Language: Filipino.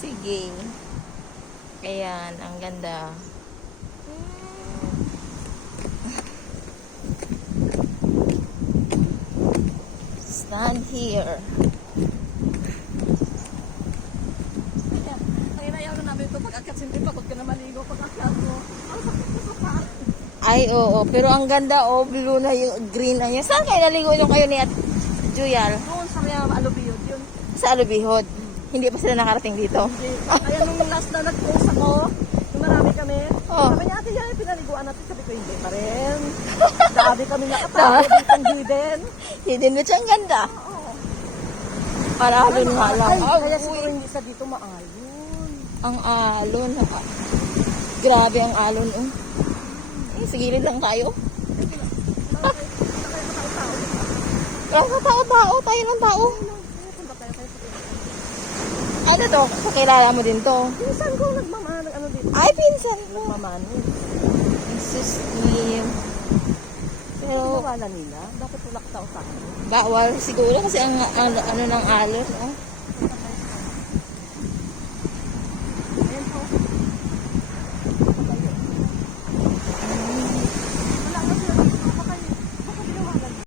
Sige. Ayan, ang ganda. Stand here. Ay, ayaw na namin ito pag-akyat. Siyempre, pagod ka na maligo pag-akyat mo. Ang sakit ko sa paa. Ay, oo. Pero ang ganda, oh. Blue na yung green na yun. Saan kayo naligo yung kayo ni At Juyal? Doon sa may alubiyod yun. Sa Alubihod. Hindi pa sila nakarating dito. Kaya nung last na nag-post ako, nung marami kami, Oh. sabi niya, ate yan, pinaliguan natin. Sabi ko, hindi pa rin. Dati kami nakatago dito ang hidden. Hidden beach, ang ganda. Paralon nga lang. Ay, Ay, kaya uy. siguro hindi sa dito maalon. Ang alon. Grabe ang alon, oh. Eh, sa gilid lang tayo. Wala ka tao-tao. Tayo ng tao. Ano to? Kakilala mo din to. Pinsan ko nagmamahal ano dito. Ay, pinsan mo. Nagmamano. Jesus name. Pero, Pinawala nila. Bakit tulak tao sa akin? bawal siguro kasi ang ano ng alon, oh.